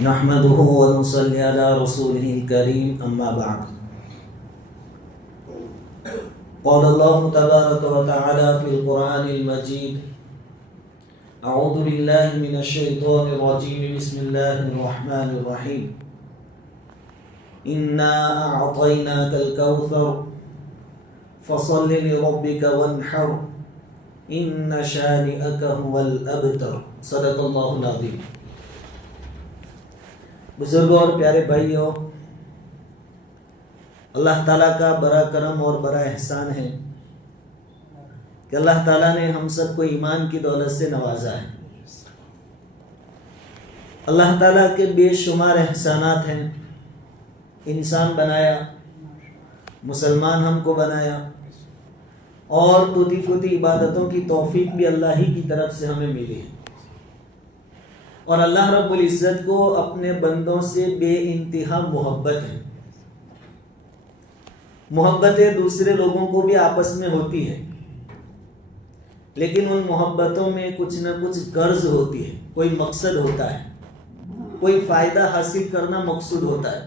नहमदुहु व नुसल्ली अला रसूलिहिल करीम अम्मा बअद। क़ाल अल्लाहु तबारक व तआला फ़िल क़ुरआनिल मजीद अऊज़ु बिल्लाहि मिनश शैतानिर रजीम बिस्मिल्लाहिर रहमानिर रहीम इन्ना अअतैनाकल कौसर फसल्लि लिरब्बिका वन्हर इन्न शानिअका हुवल अबतर। सदक़ल्लाहुल अज़ीम। बुजुर्गों और प्यारे भाइयों, अल्लाह ताला का बड़ा करम और बड़ा एहसान है कि अल्लाह ताला ने हम सबको ईमान की दौलत से नवाजा है। अल्लाह ताला के बेशुमार एहसानात हैं। इंसान बनाया, मुसलमान हमको बनाया और टूटी फूटी इबादतों की तौफीक भी अल्लाह ही की तरफ से हमें मिली है। और अल्लाह रब्बुल इज़्ज़त को अपने बंदों से बेइंतहा मोहब्बत है। मोहब्बतें दूसरे लोगों को भी आपस में होती है, लेकिन उन मोहब्बतों में कुछ न कुछ गर्ज होती है, कोई मकसद होता है, कोई फायदा हासिल करना मकसूद होता है।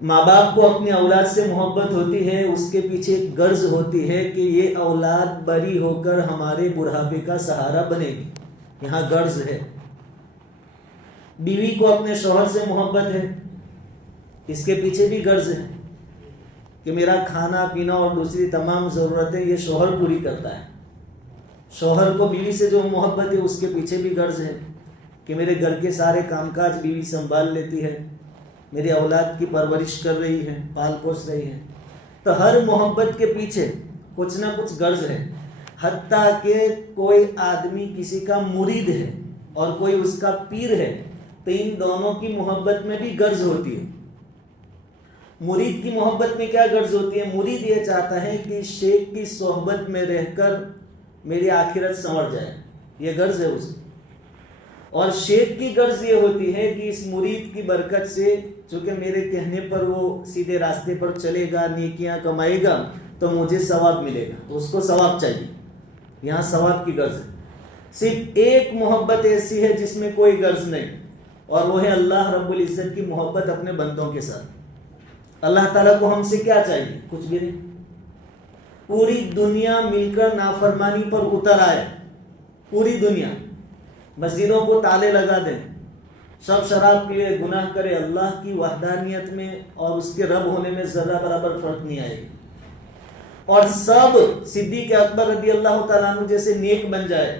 माँ बाप को अपनी औलाद से मोहब्बत होती है, उसके पीछे एक गर्ज होती है कि ये औलाद बड़ी होकर हमारे बुढ़ापे का सहारा बनेगी, यहाँ गर्ज है। बीवी को अपने शौहर से मोहब्बत है, इसके पीछे भी गर्ज है कि मेरा खाना पीना और दूसरी तमाम ज़रूरतें ये शौहर पूरी करता है। शौहर को बीवी से जो मोहब्बत है उसके पीछे भी गर्ज है कि मेरे घर के सारे कामकाज बीवी संभाल लेती है, मेरी औलाद की परवरिश कर रही है, पाल पोस रही है। तो हर मोहब्बत के पीछे कुछ ना कुछ गर्ज है। हत्ता के कोई आदमी किसी का मुरीद है और कोई उसका पीर है, तो इन दोनों की मोहब्बत में भी गर्ज होती है। मुरीद की मोहब्बत में क्या गर्ज होती है? मुरीद ये चाहता है कि शेख की सोहबत में रहकर मेरी आखिरत संवर जाए, ये गर्ज है उसकी। और शेख की गर्ज ये होती है कि इस मुरीद की बरकत से, चूँकि मेरे कहने पर वो सीधे रास्ते पर चलेगा, नेकियां कमाएगा, तो मुझे सवाब मिलेगा, तो उसको सवाब चाहिए। यहाँ सवाब की गर्ज है। सिर्फ एक मोहब्बत ऐसी है जिसमें कोई गर्ज नहीं, और वो है अल्लाह रब्बुल इज़्ज़त की मोहब्बत अपने बंदों के साथ। अल्लाह ताला को हमसे क्या चाहिए? कुछ भी नहीं। पूरी दुनिया मिलकर नाफरमानी पर उतर आए, पूरी दुनिया मस्जिदों को ताले लगा दें, सब शराब पिए, गुनाह करे, अल्लाह की वहदानियत में और उसके रब होने में जरा बराबर फर्क नहीं आएगा। और सब सिद्दीक़ अकबर रज़ी अल्लाह ताला अन्हु जैसे नेक बन जाए,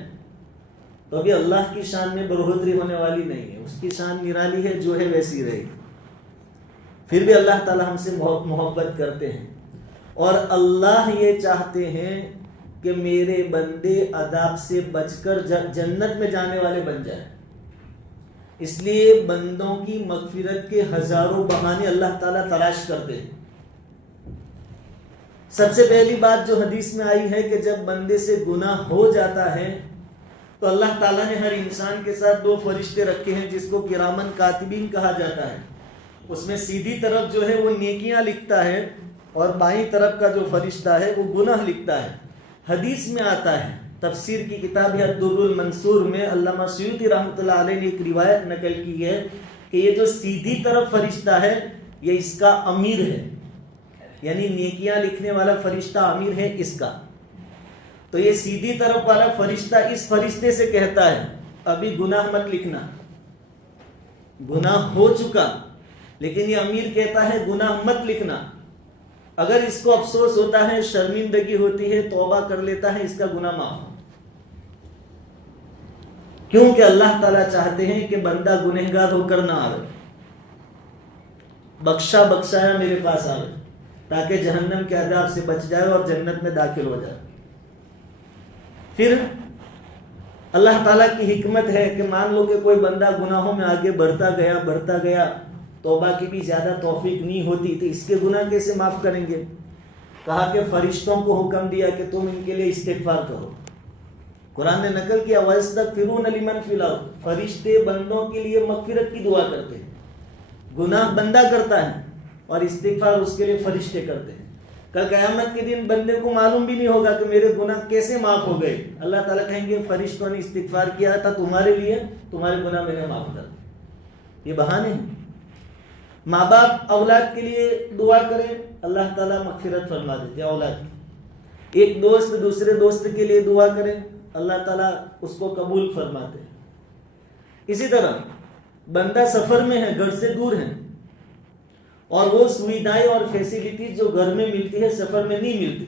तो अभी अल्लाह की शान में बढ़ोतरी होने वाली नहीं है। उसकी शान निराली है, जो है वैसी रहेगी। फिर भी अल्लाह ताला हमसे मोहब्बत करते हैं, और अल्लाह ये चाहते हैं कि मेरे बंदे अदाब से बचकर जन्नत में जाने वाले बन जाए। इसलिए बंदों की मगफिरत के हजारों बहाने अल्लाह ताला तलाश करते हैं। सबसे पहली बात जो हदीस में आई है कि जब बंदे से गुनाह हो जाता है तो अल्लाह ताला ने हर इंसान के साथ दो फरिश्ते रखे हैं जिसको किरामन कातिबीन कहा जाता है। उसमें सीधी तरफ जो है वो नेकियां लिखता है और बाईं तरफ का जो फरिश्ता है वो गुनाह लिखता है। हदीस में आता है, तफसीर की किताब है दुर्रुल मंसूर में अल्लामा सयूती रहमतुल्लाह अलैह ने एक रिवायत नकल की है कि ये जो सीधी तरफ फरिश्ता है ये इसका अमीर है, यानी नेकियां लिखने वाला फरिश्ता अमीर है इसका। तो ये सीधी तरफ वाला फरिश्ता इस फरिश्ते से कहता है अभी गुनाह मत लिखना, गुनाह हो चुका, लेकिन ये अमीर कहता है गुनाह मत लिखना। अगर इसको अफसोस होता है, शर्मिंदगी होती है, तौबा कर लेता है, इसका गुनाह माफ। क्योंकि अल्लाह ताला चाहते हैं कि बंदा गुनहगार होकर ना आवे, बख्शा बख्शाया मेरे पास आवे, ताकि जहन्नम के अज़ाब से बच जाए और जन्नत में दाखिल हो जाए। फिर अल्लाह ताला की हिकमत है कि मान लो कि कोई बंदा गुनाहों में आगे बढ़ता गया, तौबा की भी ज़्यादा तौफीक नहीं होती, तो इसके गुनाह कैसे माफ़ करेंगे? कहा कि फरिश्तों को हुक्म दिया कि तुम इनके लिए इस्तिग़फ़ार करो। कुरान ने नकल किया वयस्तग़फ़िरून लिमन फ़िल अर्ज़, फरिश्ते बंदों के लिए मग़फ़िरत की दुआ करते हैं। गुनाह बंदा करता है और इस्तिग़फ़ार उसके लिए फरिश्ते करते हैं। कल क़यामत के दिन बंदे को मालूम भी नहीं होगा कि मेरे गुनाह कैसे माफ हो गए। अल्लाह ताला कहेंगे फरिश्तों ने इस्तिगफार किया था तुम्हारे लिए, तुम्हारे गुनाह मैंने माफ कर दिए। ये बहाने हैं। माँ बाप औलाद के लिए दुआ करें, अल्लाह ताला मग़फ़िरत फरमा देते हैं औलाद की। एक दोस्त दूसरे दोस्त के लिए दुआ करें, अल्लाह ताला उसको कबूल फरमाते हैं। इसी तरह बंदा सफ़र में है, घर से दूर है, और वो सुविधाएं और फैसिलिटीज जो घर में मिलती है सफ़र में नहीं मिलती,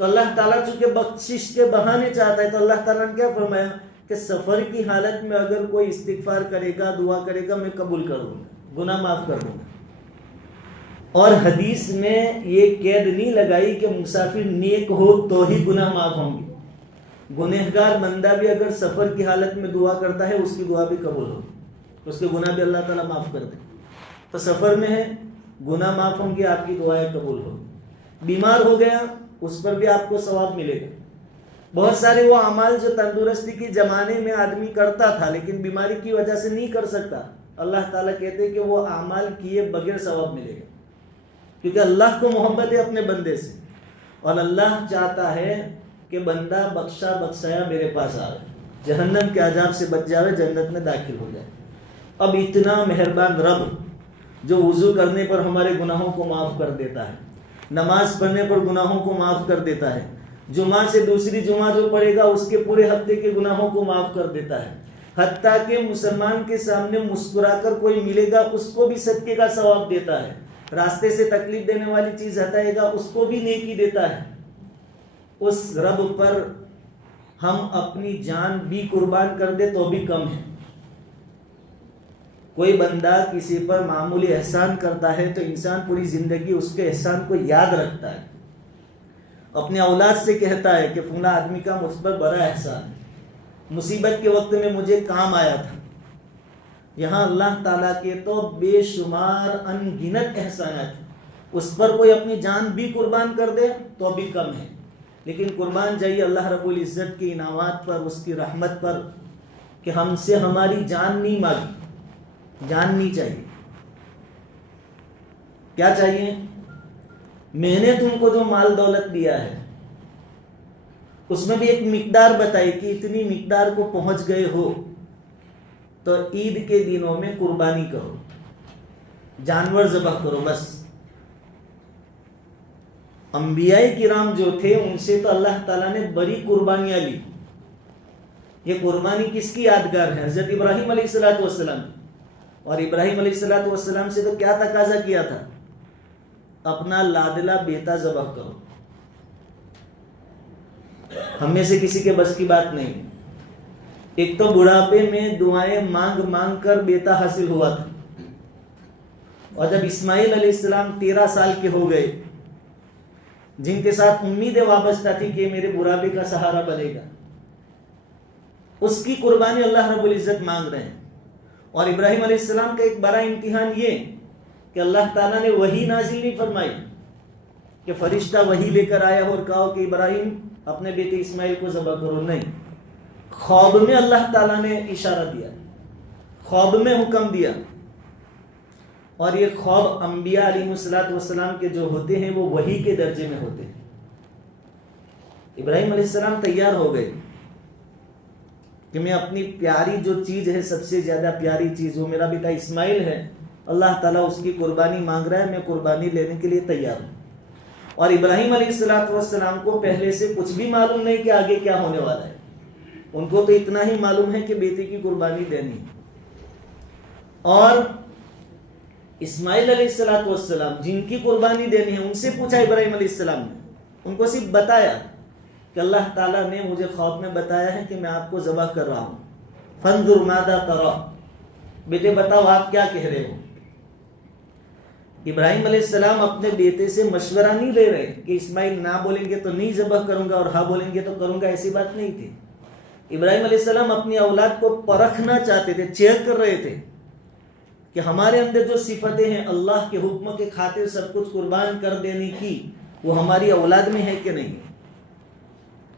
तो अल्लाह ताला चूंकि बख्शिश के बहाने चाहता है, तो अल्लाह ताला ने क्या फरमाया कि सफ़र की हालत में अगर कोई इस्तिगफार करेगा, दुआ करेगा, मैं कबूल कर दूँगा, गुनाह माफ़ कर दूँगा। और हदीस में ये कैद नहीं लगाई कि मुसाफिर नेक हो तो ही गुनाह माफ़ होंगे। गुनहगार बंदा भी अगर सफ़र की हालत में दुआ करता है, उसकी दुआ भी कबूल हो, उसके गुनाह भी अल्लाह ताला माफ़ कर दे। तो सफ़र में है, गुनाह माफ़ होंगे, आपकी दुआएं कबूल होंगी। बीमार हो गया, उस पर भी आपको सवाब मिलेगा। बहुत सारे वो अमाल जो तंदुरुस्ती के ज़माने में आदमी करता था लेकिन बीमारी की वजह से नहीं कर सकता, अल्लाह ताला कहते हैं कि वो अमाल किए बगैर सवाब मिलेगा, क्योंकि अल्लाह को मोहब्बत है अपने बंदे से, और अल्लाह चाहता है कि बंदा बख्शा बख्शाया मेरे पास आवे, जहन्नम के अजाब से बच जावे, जन्नत में दाखिल हो जाए। अब इतना मेहरबान रब जो वुज़ू करने पर हमारे गुनाहों को माफ़ कर देता है, नमाज पढ़ने पर गुनाहों को माफ़ कर देता है, जुमा से दूसरी जुमा जो पड़ेगा उसके पूरे हफ्ते के गुनाहों को माफ़ कर देता है, हत्ता के मुसलमान के सामने मुस्कुराकर कोई मिलेगा उसको भी सदके का सवाब देता है, रास्ते से तकलीफ देने वाली चीज़ हटाएगा उसको भी नेकी देता है। उस रब पर हम अपनी जान भी कुर्बान कर दे तो भी कम है। कोई बंदा किसी पर मामूली एहसान करता है तो इंसान पूरी ज़िंदगी उसके एहसान को याद रखता है, अपने औलाद से कहता है कि फला आदमी का मुझ पर बड़ा एहसान है, मुसीबत के वक्त में मुझे काम आया था। यहाँ अल्लाह ताला के तो बेशुमार अनगिनत एहसान हैं, उस पर कोई अपनी जान भी कुर्बान कर दे तो भी कम है। लेकिन कुर्बान जाइए अल्लाह रब्बुल इज़्ज़त की इनामात पर, उसकी रहमत पर, कि हमसे हमारी जान नहीं मांगी, जान नहीं चाहिए। क्या चाहिए? मैंने तुमको जो माल दौलत दिया है उसमें भी एक मिकदार बताई कि इतनी मिकदार को पहुंच गए हो तो ईद के दिनों में कुर्बानी करो, जानवर ज़बह करो। बस अंबियाए किराम जो थे उनसे तो अल्लाह ताला ने बड़ी कुर्बानियां ली। ये कुर्बानी किसकी यादगार है? हज़रत इब्राहीम अलैहिस्सलातु वस्सलाम। और इब्राहीम अलैहिस्सलातु वस्सलाम से तो क्या तकाजा किया था? अपना लाडला बेटा ज़बह करो। हम में से किसी के बस की बात नहीं। एक तो बुढ़ापे में दुआएं मांग मांग कर बेटा हासिल हुआ था, और जब इस्माइल अलैहिस्सलाम 13 साल के हो गए, जिनके साथ उम्मीदें वाबस्ता थी कि मेरे बुढ़ापे का सहारा बनेगा, उसकी कुर्बानी अल्लाह रब्बुल इज़्ज़त मांग रहे हैं। और इब्राहीम अलैहिस्सलाम का एक बड़ा इम्तिहान ये कि अल्लाह ताला ने वही नाजिल नहीं फरमाई कि फरिश्ता वही लेकर आया और कहा कि इब्राहीम अपने बेटे इस्माइल को ज़बह करो। नहीं, ख्वाब में अल्लाह ताला ने इशारा दिया, ख्वाब में हुक्म दिया। और ये ख्वाब अंबिया अलैहिस्सलातु वस्सलाम के जो होते हैं वो वही के दर्जे में होते हैं। इब्राहीम अलैहिस्सलाम तैयार हो गए कि मैं अपनी प्यारी जो चीज़ है, सबसे ज़्यादा प्यारी चीज़, वो मेरा बेटा इस्माइल है, अल्लाह ताला उसकी कुर्बानी मांग रहा है, मैं कुर्बानी लेने के लिए तैयार हूँ। और इब्राहीम अलैहिस्सलातु वस्सलाम को पहले से कुछ भी मालूम नहीं कि आगे क्या होने वाला है। उनको तो इतना ही मालूम है कि बेटे की कुर्बानी देनी। और इस्माइल अलैहिस्सलातु वस्सलाम जिनकी कुर्बानी देनी है, उनसे पूछा इब्राहीम अलैहिस्सलाम ने, उनको सिर्फ बताया कि अल्लाह ताला ने मुझे ख्वाब में बताया है कि मैं आपको ज़बह कर रहा हूँ, फंजुर मादा तरा, बेटे बताओ आप क्या कह रहे हो। इब्राहीम अलैहिस्सलाम अपने बेटे से मशवरा नहीं ले रहे कि इस्माइल ना बोलेंगे तो नहीं ज़बह करूँगा और हाँ बोलेंगे तो करूँगा, ऐसी बात नहीं थी। इब्राहीम अलैहिस्सलाम अपनी औलाद को परखना चाहते थे, चेक कर रहे थे कि हमारे अंदर जो सिफतें हैं अल्लाह के हुक्म के खातिर सब कुछ कुर्बान कर देने की, वो हमारी औलाद में है कि नहीं।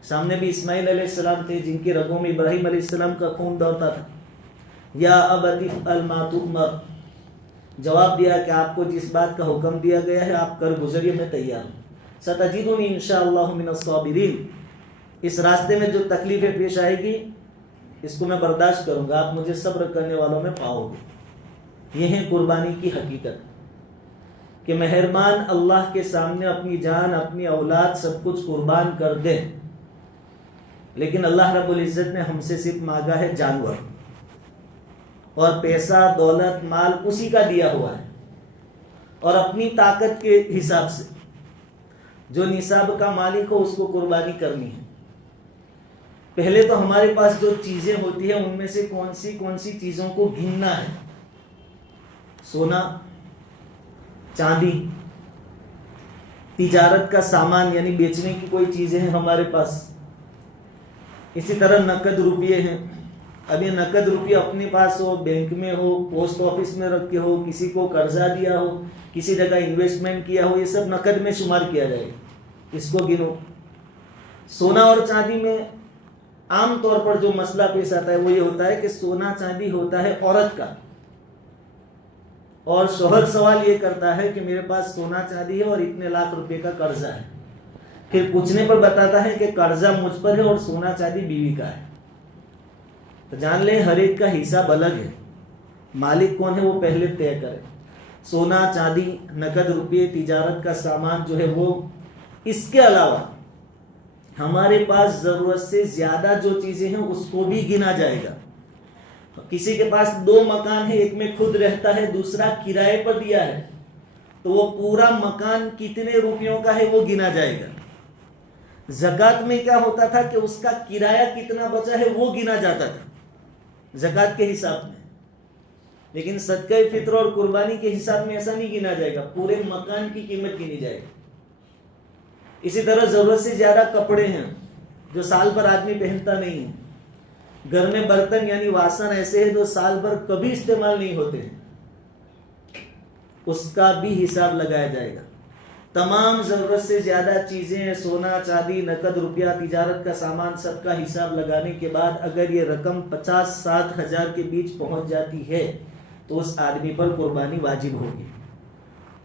सामने भी इस्माइल अलैहिस्सलाम थे जिनके रगों में इब्राहीम अलैहिस्सलाम का खून दौड़ता था। या अबती अल मा तुअमर, जवाब दिया कि आपको जिस बात का हुक्म दिया गया है आप कर गुजरिए, मैं तैयार हूँ। सतजिदुनी इंशाअल्लाहु मिनस साबिरीन। इस रास्ते में जो तकलीफें पेश आएगी इसको मैं बर्दाश्त करूंगा, आप मुझे सब्र करने वालों में पाओगे। यह है कुर्बानी की हकीकत कि मेहरबान अल्लाह के सामने अपनी जान, अपनी औलाद सब कुछ कुर्बान कर दे, लेकिन अल्लाह रब्बुल इज़्ज़त ने हमसे सिर्फ मांगा है जानवर, और पैसा दौलत माल उसी का दिया हुआ है, और अपनी ताकत के हिसाब से जो निसाब का मालिक हो उसको कुर्बानी करनी है। पहले तो हमारे पास जो चीजें होती है उनमें से कौन सी चीजों को गिनना है। सोना, चांदी, तिजारत का सामान यानी बेचने की कोई चीजें हैं हमारे पास। इसी तरह नकद रुपये हैं। अब ये नकद रुपये अपने पास हो, बैंक में हो, पोस्ट ऑफिस में रखे हो, किसी को कर्जा दिया हो, किसी जगह इन्वेस्टमेंट किया हो, ये सब नकद में शुमार किया जाएगा, इसको गिनो। सोना और चांदी में आम तौर पर जो मसला पेश आता है वो ये होता है कि सोना चांदी होता है औरत का, और शोहर सवाल ये करता है कि मेरे पास सोना चांदी है और इतने लाख रुपए का कर्जा है। फिर पूछने पर बताता है कि कर्जा मुझ पर है और सोना चांदी बीवी का है। तो जान ले हर एक का हिसाब अलग है, मालिक कौन है वो पहले तय करे। सोना चांदी, नकद रुपये, तिजारत का सामान जो है वो, इसके अलावा हमारे पास जरूरत से ज्यादा जो चीजें हैं उसको भी गिना जाएगा। किसी के पास 2 मकान है, एक में खुद रहता है, दूसरा किराए पर दिया है, तो वो पूरा मकान कितने रुपयों का है वो गिना जाएगा। ज़कात में क्या होता था कि उसका किराया कितना बचा है वो गिना जाता था ज़कात के हिसाब में, लेकिन सदका फित्र और कुर्बानी के हिसाब में ऐसा नहीं गिना जाएगा, पूरे मकान की कीमत गिनी जाएगी। इसी तरह जरूरत से ज्यादा कपड़े हैं जो साल भर आदमी पहनता नहीं है, घर में बर्तन यानी वासन ऐसे हैं जो साल भर कभी इस्तेमाल नहीं होते हैं, उसका भी हिसाब लगाया जाएगा। तमाम जरूरत से ज्यादा चीजें, सोना चांदी, नकद रुपया, तिजारत का सामान, सबका हिसाब लगाने के बाद अगर ये रकम 50-60 हजार के बीच पहुंच जाती है तो उस आदमी पर कुर्बानी वाजिब होगी।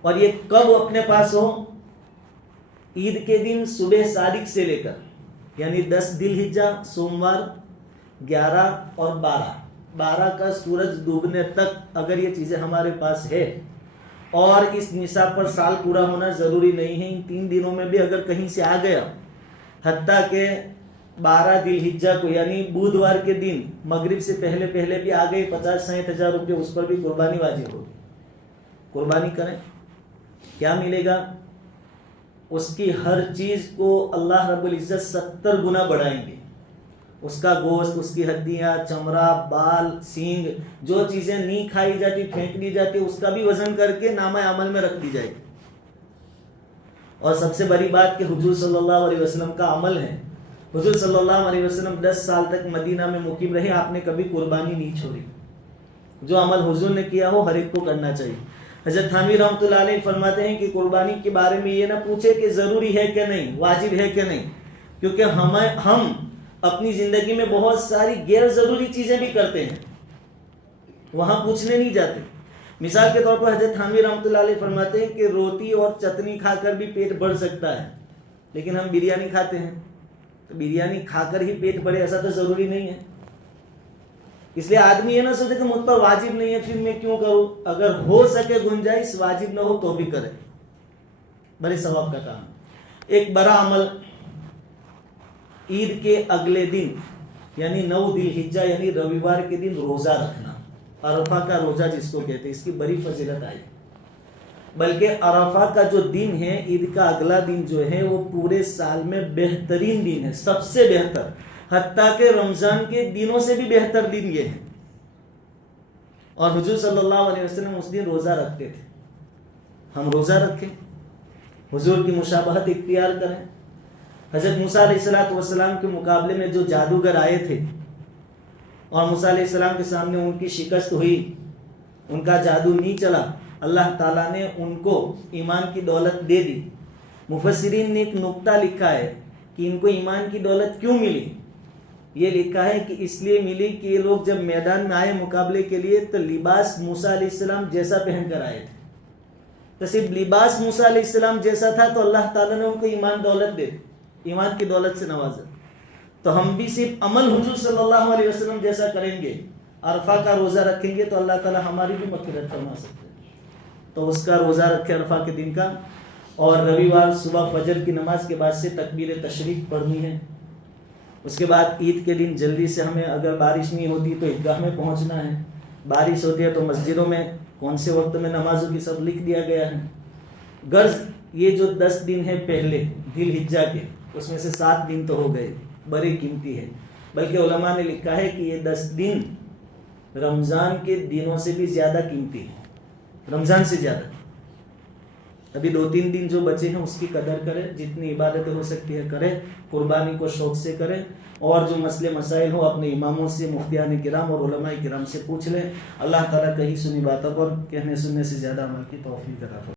और ये कब अपने पास हो? ईद के दिन सुबह सादिक से लेकर यानी 10 दिलहिज्जा सोमवार, 11 और 12 का सूरज डूबने तक अगर ये चीजें हमारे पास है, और इस निसाब पर साल पूरा होना जरूरी नहीं है, इन 3 दिनों में भी अगर कहीं से आ गया, हत्ता के 12 दिलहिज्जा को यानी बुधवार के दिन मगरिब से पहले भी आ गए 50-60 हजार रुपये, उस पर भी कुर्बानी वाजिब होगी। कुर्बानी करें, क्या मिलेगा? उसकी हर चीज को अल्लाह रब्बुल इज़्ज़त 70 गुना बढ़ाएंगे। उसका गोश्त, उसकी हड्डियां, चमड़ा, बाल, सींग, जो चीजें नहीं खाई जाती, फेंक दी जाती, उसका भी वजन करके नामा अमल में रख दी जाएगी। और सबसे बड़ी बात कि हुजूर सल्लल्लाहु अलैहि वसल्लम का अमल है। हुजूर सल्लल्लाहु अलैहि वसल्लम 10 साल तक मदीना में मुकीम रहे, आपने कभी कुर्बानी नहीं छोड़ी। जो अमल हुजूर ने किया हो हर एक को करना चाहिए। हज़रत थानवी रहमतुल्लाह अलैह फरमाते हैं कि कुर्बानी के बारे में ये ना पूछे कि जरूरी है कि नहीं, वाजिब है कि नहीं, क्योंकि हम अपनी जिंदगी में बहुत सारी गैर जरूरी चीजें भी करते हैं, वहां पूछने नहीं जाते। मिसाल के तौर पर हज़रत थानवी रहमतुल्लाह अलैह फरमाते हैं कि रोटी और चटनी खाकर भी पेट भर सकता है, लेकिन हम बिरयानी खाते हैं, तो बिरयानी खाकर ही पेट भरे ऐसा तो जरूरी नहीं है। इसलिए आदमी ये ना सोचे कि मुझ पर वाजिब नहीं है फिर मैं क्यों करूं, अगर हो सके गुंजाइश, वाजिब ना हो तो भी करें, बड़े सवाब का काम। एक बड़ा अमल, ईद के अगले दिन यानी 9 दिलहिज्जा यानी रविवार के दिन रोजा रखना, अरफा का रोजा जिसको कहते हैं, इसकी बड़ी फजीलत आई। बल्कि अरफा का जो दिन है, ईद का अगला दिन जो है, वो पूरे साल में बेहतरीन दिन है, सबसे बेहतर, हत्ता के रमजान के दिनों से भी बेहतर दिन ये है। और हुजूर सल्लल्लाहु अलैहि वसल्लम उस दिन रोजा रखते थे, हम रोजा रखें, हुजूर की मुशाबहत इख्तियार करें। हज़रत मूसा अलैहिस्सलाम के मुकाबले में जो जादूगर आए थे और मूसा अलैहिस्सलाम के सामने उनकी शिकस्त हुई, उनका जादू नहीं चला, अल्लाह ताला ने उनको ईमान की दौलत दे दी। मुफस्सिरीन ने एक नुक्ता लिखा है कि इनको ईमान की दौलत क्यों मिली। ये लिखा है कि इसलिए मिली कि ये लोग जब मैदान में आए मुकाबले के लिए तो लिबास मूसा अलैहिस्सलाम जैसा पहन कर आए थे। तो सिर्फ लिबास मूसा अलैहिस्सलाम जैसा था तो अल्लाह ताला ने उनको ईमान दौलत दे, ईमान की दौलत से नवाजा। तो हम भी सिर्फ अमल हुजूर सल्लल्लाहु अलैहि वसल्लम जैसा करेंगे, अरफा का रोज़ा रखेंगे तो अल्लाह ताला हमारी भी मग़फ़िरत फरमा सकते हैं। तो उसका रोज़ा रखे अरफा के दिन का, और रविवार सुबह फजर की नमाज के बाद से तकबीर तशरीक पढ़नी है। उसके बाद ईद के दिन जल्दी से हमें, अगर बारिश नहीं होती तो ईदगाह में पहुंचना है, बारिश होती है तो मस्जिदों में कौन से वक्त में नमाजों की सब लिख दिया गया है। गर्ज ये जो 10 दिन है पहले दिल हिज्जा के, उसमें से 7 दिन तो हो गए, बड़ी कीमती है। बल्कि उलमा ने लिखा है कि ये 10 दिन रमज़ान के दिनों से भी ज़्यादा कीमती है, रमज़ान से ज़्यादा। अभी 2-3 दिन जो बचे हैं उसकी कदर करें, जितनी इबादतें हो सकती है करें, कुर्बानी को शौक से करें, और जो मसले मसाइल हो अपने इमामों से, मुफ्तियान किराम और उलमा किराम से पूछ लें। अल्लाह ताला कही सुनी बातों पर कहने सुनने से ज़्यादा अमल की तौफीक अता फरमाए।